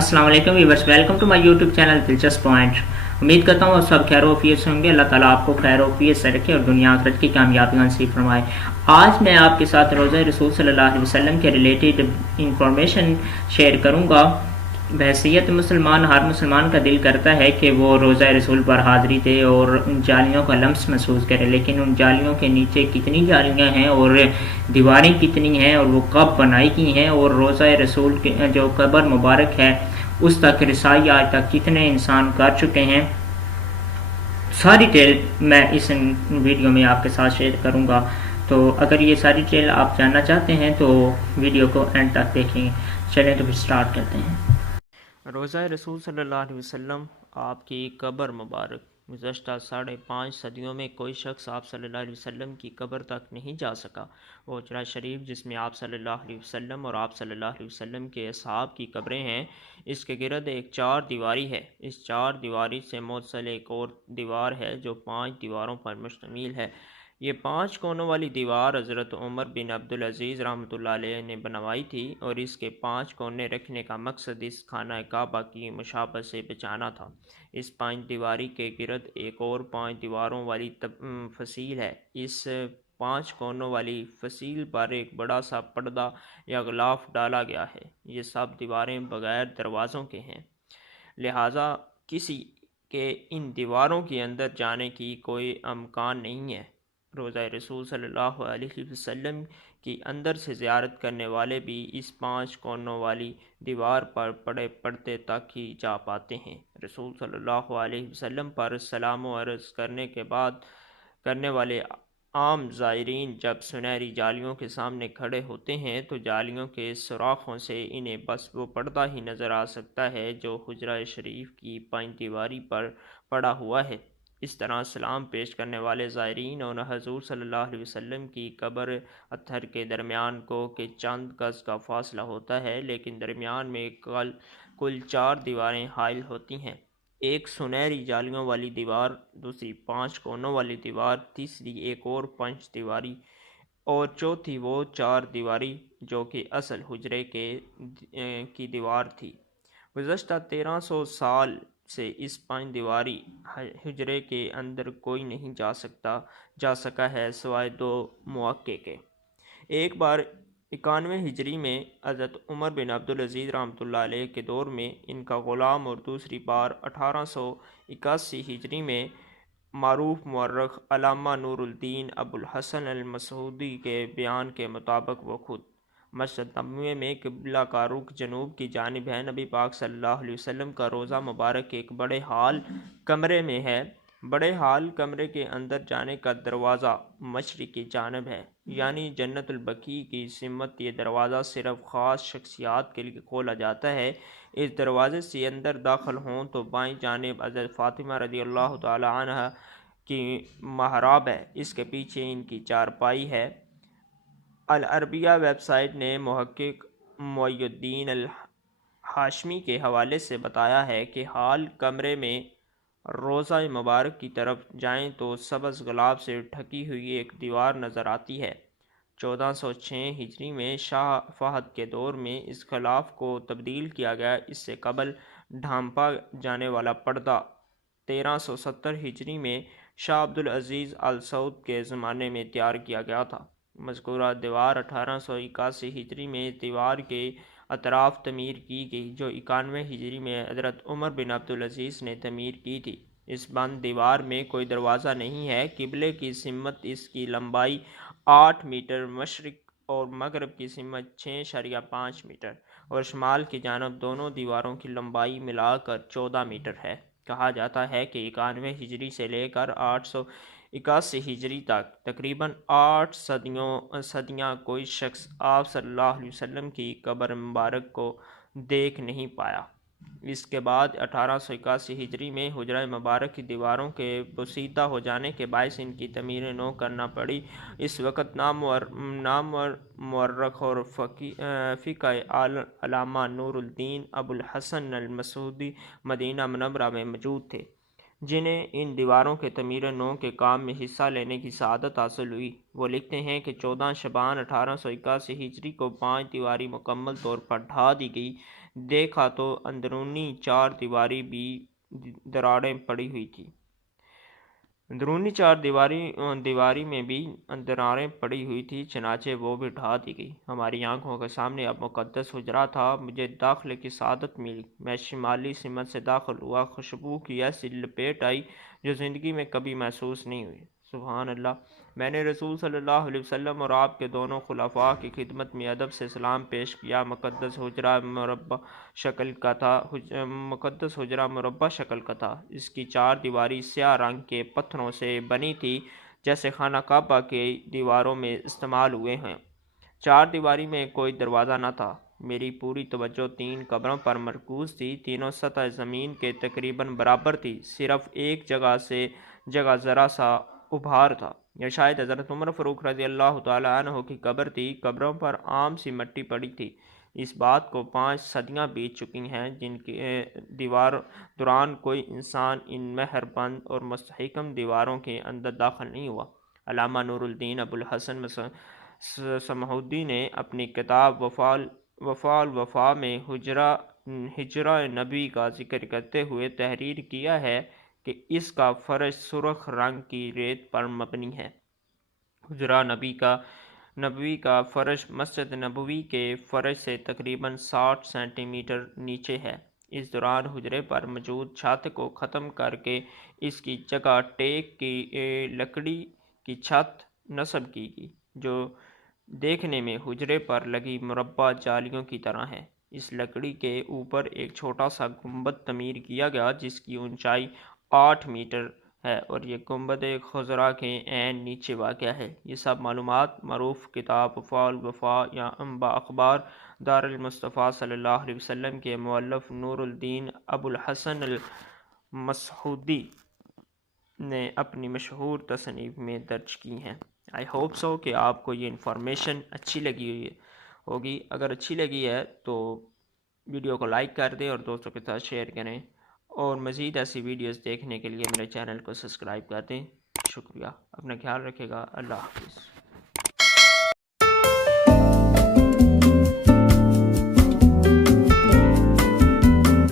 अस्सलाम वालेकुम viewers, welcome to my YouTube channel Dilchasp point. उम्मीद करता हूँ सब खैर वफियत से होंगे। अल्लाह ताला आपको खैर वफियत से रखे और दुनिया आखिरत की कामयाबी नसीब फरमाए। आज मैं आपके साथ रोज़ा रसूल सल्लल्लाहु अलैहि वसल्लम के रिलेटेड इंफॉर्मेशन शेयर करूँगा। बहैसियत मुसलमान हर मुसलमान का दिल करता है कि वो रोज़ा रसूल पर हाज़िरी दे और उन जालियों का लम्स महसूस करे, लेकिन उन जालियों के नीचे कितनी जालियाँ हैं और दीवारें कितनी हैं और वो कब बनाई गई हैं, और रोज़ा रसूल के जो कब्र मुबारक है उस तक रसाई आज तक कितने इंसान कर चुके हैं, सारी डिटेल मैं इस वीडियो में आपके साथ शेयर करूंगा। तो अगर ये सारी डिटेल आप जानना चाहते हैं तो वीडियो को एंड तक देखें। चलें तो फिर स्टार्ट करते हैं। रोज़ा रसूल सल्लल्लाहु अलैहि वसल्लम आपकी कब्र मुबारक। गुज़श्ता 5.5 सदियों में कोई शख्स आप सल्लल्लाहु अलैहि वसल्लम की कब्र तक नहीं जा सका। वो हुजरा शरीफ जिसमें आप सल्लल्लाहु अलैहि वसल्लम और आप सल्लल्लाहु अलैहि वसल्लम के असहाब की कब्रें हैं, इसके गिरद एक 4 दीवारी है। इस 4 दीवारी से मुत्तसिल एक और दीवार है जो 5 दीवारों पर मुश्तमिल है। ये 5 कोनों वाली दीवार हज़रत उमर बिन अब्दुल अज़ीज़ रहमतुल्लाह अलैह ने बनवाई थी, और इसके 5 कोने रखने का मकसद इस खाना काबा की मुशाबत से बचाना था। इस 5 दीवारी के गिरद एक और 5 दीवारों वाली फसील है। इस 5 कोनों वाली फसील पर एक बड़ा सा पर्दा या गिलाफ डाला गया है। ये सब दीवारें बग़ैर दरवाज़ों के हैं, लिहाजा किसी के इन दीवारों के अंदर जाने की कोई अमकान नहीं है। रोज़ा रसूल सल्लल्लाहु अलैहि वसल्लम की अंदर से ज़ियारत करने वाले भी इस 5 कोनों वाली दीवार पर पड़े पर्दे तक ही जा पाते हैं। रसूल सल्लल्लाहु अलैहि वसल्लम पर सलाम व अर्ज़ करने के बाद करने वाले आम ज़ायरीन जब सुनहरी जालियों के सामने खड़े होते हैं तो जालियों के सुराखों से इन्हें बस वो पर्दा ही नज़र आ सकता है जो हुजरा शरीफ की 5 दीवारी पर पड़ा हुआ है। इस तरह सलाम पेश करने वाले ज़ायरीन और हजूर सल्लल्लाहु अलैहि वसल्लम की कब्र अत्थर के दरमियान को के चंद गज़ का फासला होता है, लेकिन दरमियान में कुल 4 दीवारें हाइल होती हैं। एक सुनहरी जालियों वाली दीवार, दूसरी 5 कोनों वाली दीवार, तीसरी एक और 5 दीवारी और चौथी वो 4 दीवारी जो कि असल हुजरे की दीवार थी। गुज़श्ता 1300 साल से इस 5 दीवारी हुजरे के अंदर कोई नहीं जा सका है सिवाय 2 मुअक्के के। एक बार 91 हिजरी में हज़रत उमर बिन अब्दुल अज़ीज़ रहमतुल्लाह अलैह के दौर में इनका ग़ुलाम, और दूसरी बार 1881 हिजरी में मारूफ मुअर्रिख़ अल्लामा नूरुद्दीन अबुल हसन अल मसूदी के बयान के मुताबिक वो खुद मस्जिद नबवी में क़िबला का रुख जनूब की जानिब है। नबी पाक सल्लल्लाहु अलैहि वसल्लम का रोज़ा मुबारक एक बड़े हाल कमरे में है। बड़े हाल कमरे के अंदर जाने का दरवाज़ा मशरिक़ की जानिब है, यानी जन्नतुल बकी की सिमत। ये दरवाज़ा सिर्फ़ ख़ास शख्सियात के लिए खोला जाता है। इस दरवाज़े से अंदर दाखिल हों तो बाईं जानिब हज़रत फ़ातिमा रज़ियल्लाहु ताला अन्हा की महराब है, इसके पीछे इनकी चारपाई है। अल अरबिया वेबसाइट ने मुहक्किक मुइनुद्दीन अल हाशमी के हवाले से बताया है कि हाल कमरे में रोज़ा मुबारक की तरफ जाएं तो सब्ज़ गुलाब से ढकी हुई एक दीवार नज़र आती है। 1406 हिजरी में शाह फहद के दौर में इस खिलाफ को तब्दील किया गया। इससे कबल ढांपा जाने वाला पर्दा 1370 हिजरी में शाह अब्दुल अज़ीज़ अल सऊद के ज़माने में तैयार किया गया था। मज़कूरा दीवार 1881 हिजरी में इस दीवार के अतराफ़ तमीर की गई, जो 91 हिजरी में हज़रत उमर बिन अब्दुल अज़ीज़ ने तमीर की थी। इस बंद दीवार में कोई दरवाज़ा नहीं है। किबले की सिमत इसकी लंबाई 8 मीटर, मशरिक़ और मगरब की सिमत 6.5 मीटर और शमाल की जानब दोनों दीवारों की लंबाई मिलाकर 14 मीटर है। कहा जाता है कि 91 हिजरी से लेकर 881 हिजरी तक तकरीबन 8 सदियाँ कोई शख्स आप सल्लल्लाहु अलैहि वसल्लम की कब्र मुबारक को देख नहीं पाया। इसके बाद 1881 हिजरी में हुजरा मुबारक की दीवारों के पोसीदा हो जाने के बायस इनकी तमीर नौ करना पड़ी। इस वक़्त नामवर मुअर्रिख़ और फ़िक़्ह अल्लामा नूरुद्दीन अबुल हसन अल मसूदी मदीना मुनव्वरा में मौजूद थे, जिन्हें इन दीवारों के तमीर नौ के काम में हिस्सा लेने की सआदत हासिल हुई। वो लिखते हैं कि 14 शबान 1881 हिजरी को 5 दीवारी मुकम्मल तौर पर ढा दी गई। دیکھا تو اندرونی چار دیواری بھی دراڑیں پڑی ہوئی تھی، اندرونی چار دیواری میں بھی دراڑیں پڑی ہوئی تھی، چنانچہ وہ بھی ڈھا دی گئی۔ ہماری آنکھوں کے سامنے اب مقدس حجرہ تھا۔ مجھے داخلے کی سعادت ملی۔ میں شمالی سمت سے داخل ہوا، خوشبو کی ایسی لپیٹ آئی جو زندگی میں کبھی محسوس نہیں ہوئی۔ سبحان اللہ! میں نے رسول صلی اللہ علیہ وسلم اور آپ کے دونوں خلفاء کی خدمت میں ادب سے سلام پیش کیا۔ مقدس حجرہ مربع شکل کا تھا۔ اس کی چار دیواری سیاہ رنگ کے پتھروں سے بنی تھی، جیسے خانہ کعبہ کی دیواروں میں استعمال ہوئے ہیں۔ چار دیواری میں کوئی دروازہ نہ تھا۔ میری پوری توجہ تین قبروں پر مرکوز تھی۔ تینوں سطح زمین کے تقریباً برابر تھی، صرف ایک جگہ ذرا سا ابھار تھا۔ یہ شاید حضرت عمر فاروق رضی اللہ تعالیٰ عنہ کی قبر تھی۔ قبروں پر عام سی مٹی پڑی تھی۔ اس بات کو 5 صدیاں بیت چکی ہیں جن کے دوران کوئی انسان ان مہربند اور مستحکم دیواروں کے اندر داخل نہیں ہوا۔ علامہ نور الدین ابو الحسن سمہودی نے اپنی کتاب وفاء الوفا میں ہجرہ نبی کا ذکر کرتے ہوئے تحریر کیا ہے کہ اس کا فرش سرخ رنگ کی ریت پر مبنی ہے۔ حجرہ نبوی کا فرش مسجد نبوی کے فرش سے تقریباً 60 سینٹی میٹر نیچے ہے۔ اس دوران حجرے پر موجود چھت کو ختم کر کے اس کی جگہ ٹیک کی لکڑی کی چھت نصب کی گئی، جو دیکھنے میں حجرے پر لگی مربع جالیوں کی طرح ہے۔ اس لکڑی کے اوپر ایک چھوٹا سا گنبد تعمیر کیا گیا جس کی اونچائی 8 میٹر ہے اور یہ گنبد خضرا کے عین نیچے واقع ہے۔ یہ سب معلومات معروف کتاب وفاء الوفا یا اخبار دار المصطفیٰ صلی اللہ علیہ وسلم کے مؤلف نور الدین ابو الحسن المسہودی نے اپنی مشہور تصنیف میں درج کی ہیں۔ آئی ہوپ سو کہ آپ کو یہ انفارمیشن اچھی لگی ہوگی۔ اگر اچھی لگی ہے تو ویڈیو کو لائک کر دیں اور دوستوں کے ساتھ شیئر کریں، اور مزید ایسی ویڈیوز دیکھنے کے لیے میرے چینل کو سبسکرائب کر دیں۔ شکریہ، اپنا خیال رکھے گا۔ اللہ حافظ۔